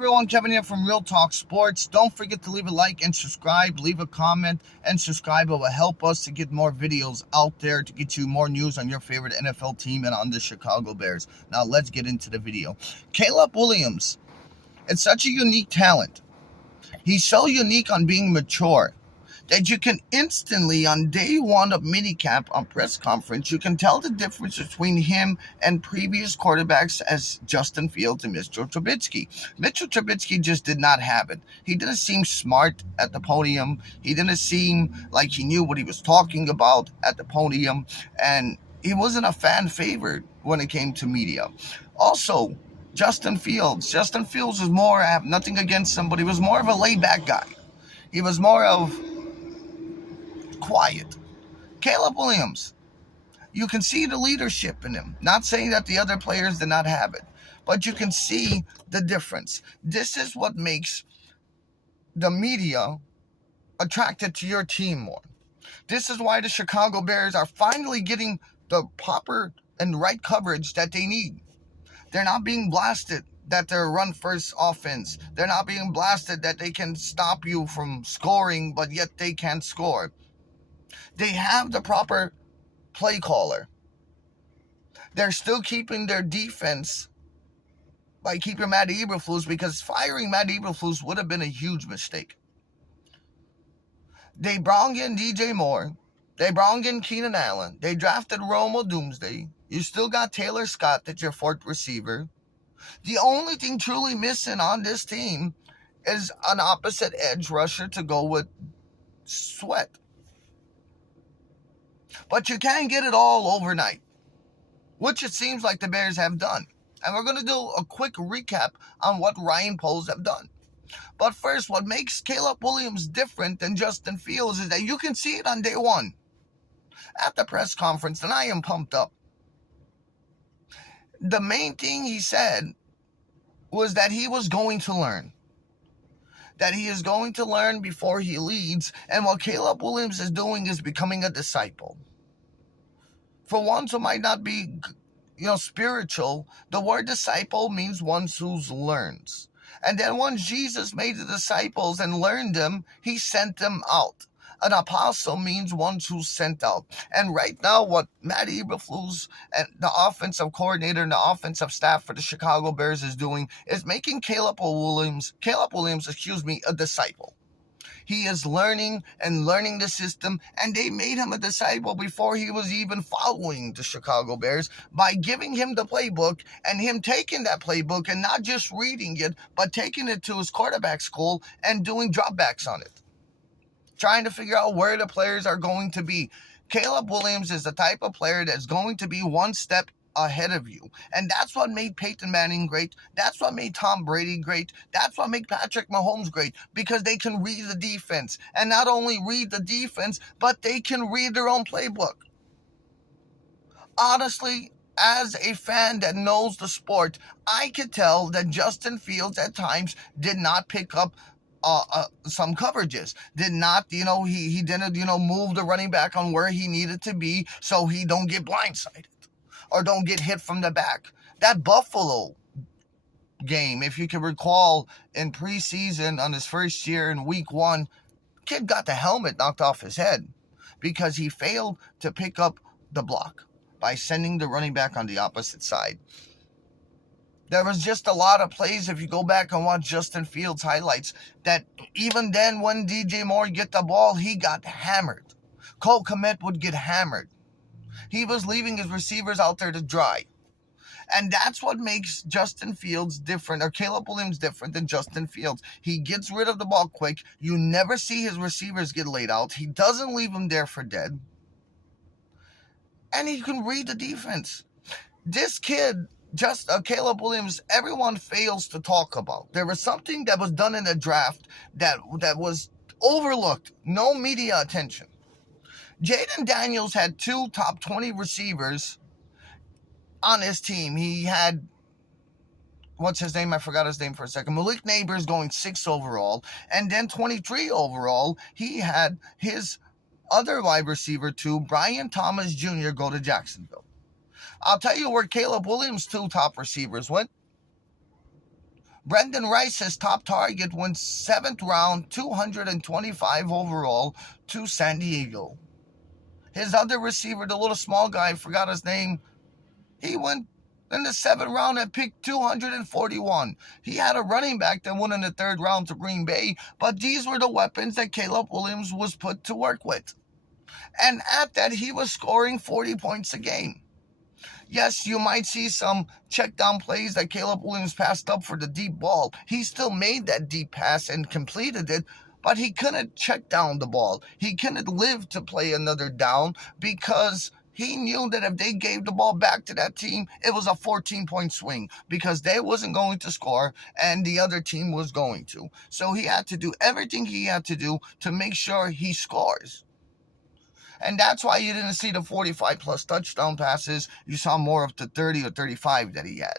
Everyone, Kevin here from Real Talk Sports. Don't forget to leave a like and subscribe. Leave a comment and subscribe. It will help us to get more videos out there to get you more news on your favorite NFL team and on the Chicago Bears. Now let's get into the video. Caleb Williams, it's such a unique talent. He's so unique on being mature that you can instantly, on day one of minicamp on press conference, you can tell the difference between him and previous quarterbacks as Justin Fields and Mitchell Trubisky. Mitchell Trubisky just did not have it. He didn't seem smart at the podium. He didn't seem like he knew what he was talking about at the podium. And he wasn't a fan favorite when it came to media. Also, Justin Fields was more, I have nothing against him, but he was more of a laid-back guy. He was more of quiet. Caleb Williams, you can see the leadership in him. Not saying that the other players did not have it, but you can see the difference. This is what makes the media attracted to your team more. This is why the Chicago Bears are finally getting the proper and right coverage that they need. They're not being blasted that they're a run-first offense. They're not being blasted that they can stop you from scoring, but yet they can't score. They have the proper play caller. They're still keeping their defense by keeping Matt Eberflus, because firing Matt Eberflus would have been a huge mistake. They brought in DJ Moore. They brought in Keenan Allen. They drafted Rome Odunze. You still got Taylor Scott that's your fourth receiver. The only thing truly missing on this team is an opposite edge rusher to go with Sweat. But you can't get it all overnight, which it seems like the Bears have done. And we're going to do a quick recap on what Ryan Poles have done. But first, what makes Caleb Williams different than Justin Fields is that you can see it on day one at the press conference, and I am pumped up. The main thing he said was that he was going to learn. That he is going to learn before he leads. And what Caleb Williams is doing is becoming a disciple. For ones who might not be, spiritual, the word disciple means one who learns. And then once Jesus made the disciples and learned them, he sent them out. An apostle means one who's sent out. And right now, what Matt Eberflus and the offensive coordinator and the offensive staff for the Chicago Bears is doing is making Caleb Williams, a disciple. He is learning the system, and they made him a disciple before he was even following the Chicago Bears by giving him the playbook and him taking that playbook and not just reading it, but taking it to his quarterback school and doing dropbacks on it. Trying to figure out where the players are going to be. Caleb Williams is the type of player that's going to be one step ahead of you. And that's what made Peyton Manning great. That's what made Tom Brady great. That's what made Patrick Mahomes great, because they can read the defense. And not only read the defense, but they can read their own playbook. Honestly, as a fan that knows the sport, I could tell that Justin Fields at times did not pick up some coverages. Did not, he didn't, move the running back on where he needed to be so he don't get blindsided or don't get hit from the back. That Buffalo game, if you can recall, in preseason on his first year in week 1, kid got the helmet knocked off his head because he failed to pick up the block by sending the running back on the opposite side. There was just a lot of plays, if you go back and watch Justin Fields highlights, that even then when DJ Moore get the ball, he got hammered. Cole Kmet would get hammered. He was leaving his receivers out there to dry. And that's what makes Justin Fields different, or Caleb Williams different than Justin Fields. He gets rid of the ball quick. You never see his receivers get laid out. He doesn't leave them there for dead. And he can read the defense. This kid, Caleb Williams, everyone fails to talk about. There was something that was done in the draft that was overlooked. No media attention. Jaden Daniels had 2 top 20 receivers on his team. He had, what's his name? I forgot his name for a second. Malik Neighbors going 6 overall. And then 23 overall, he had his other wide receiver 2, Brian Thomas Jr., go to Jacksonville. I'll tell you where Caleb Williams' 2 top receivers went. Brendan Rice's top target went 7th round, 225 overall to San Diego. His other receiver, the little small guy, forgot his name, he went in the 7th round at pick 241. He had a running back that went in the 3rd round to Green Bay, but these were the weapons that Caleb Williams was put to work with. And at that, he was scoring 40 points a game. Yes, you might see some check down plays that Caleb Williams passed up for the deep ball. He still made that deep pass and completed it, but he couldn't check down the ball. He couldn't live to play another down because he knew that if they gave the ball back to that team, it was a 14-point swing because they wasn't going to score and the other team was going to. So he had to do everything he had to do to make sure he scores. And that's why you didn't see the 45-plus touchdown passes. You saw more of the 30 or 35 that he had.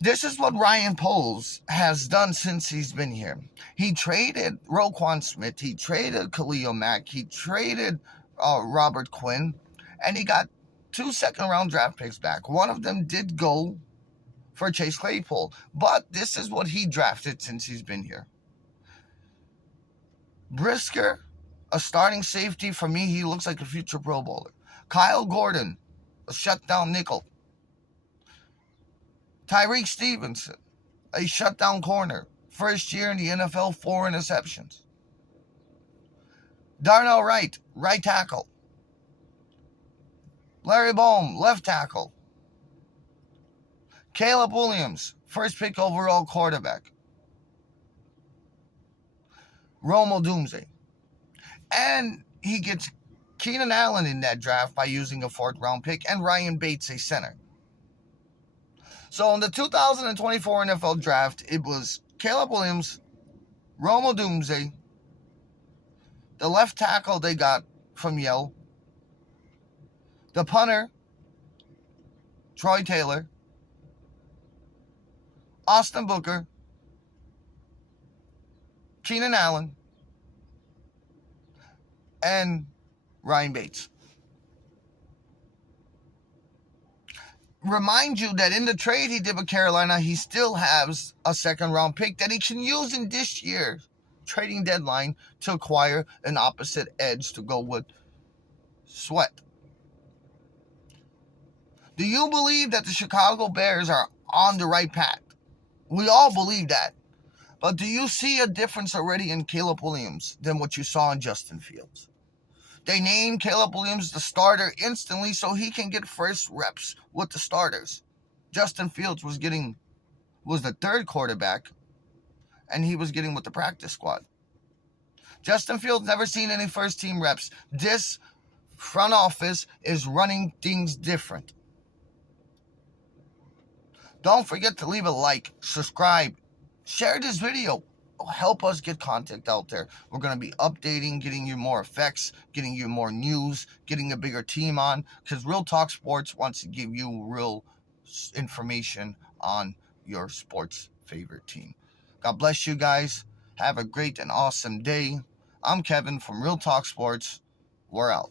This is what Ryan Poles has done since he's been here. He traded Roquan Smith. He traded Khalil Mack. He traded Robert Quinn. And he got 2 second-round draft picks back. One of them did go for Chase Claypool. But this is what he drafted since he's been here. Brisker, a starting safety. For me, he looks like a future Pro Bowler. Kyle Gordon, a shutdown nickel. Tyreek Stevenson, a shutdown corner. First year in the NFL, 4 interceptions. Darnell Wright, right tackle. Larry Bohm, left tackle. Caleb Williams, first pick overall quarterback. Rome Odunze. And he gets Keenan Allen in that draft by using a 4th round pick and Ryan Bates, a center. So in the 2024 NFL draft, it was Caleb Williams, Rome Odunze, the left tackle they got from Yale, the punter, Troy Taylor, Austin Booker, Keenan Allen, and Ryan Bates. Remind you that in the trade he did with Carolina, he still has a 2nd round pick that he can use in this year's trading deadline to acquire an opposite edge to go with Sweat. Do you believe that the Chicago Bears are on the right path? We all believe that. But do you see a difference already in Caleb Williams than what you saw in Justin Fields? They named Caleb Williams the starter instantly so he can get first reps with the starters. Justin Fields was the 3rd quarterback, and he was getting with the practice squad. Justin Fields never seen any first-team reps. This front office is running things different. Don't forget to leave a like, subscribe, share this video. Help us get content out there. We're going to be updating, getting you more effects, getting you more news, getting a bigger team on, because Real Talk Sports wants to give you real information on your sports favorite team. God bless you guys. Have a great and awesome day. I'm Kevin from Real Talk Sports. We're out.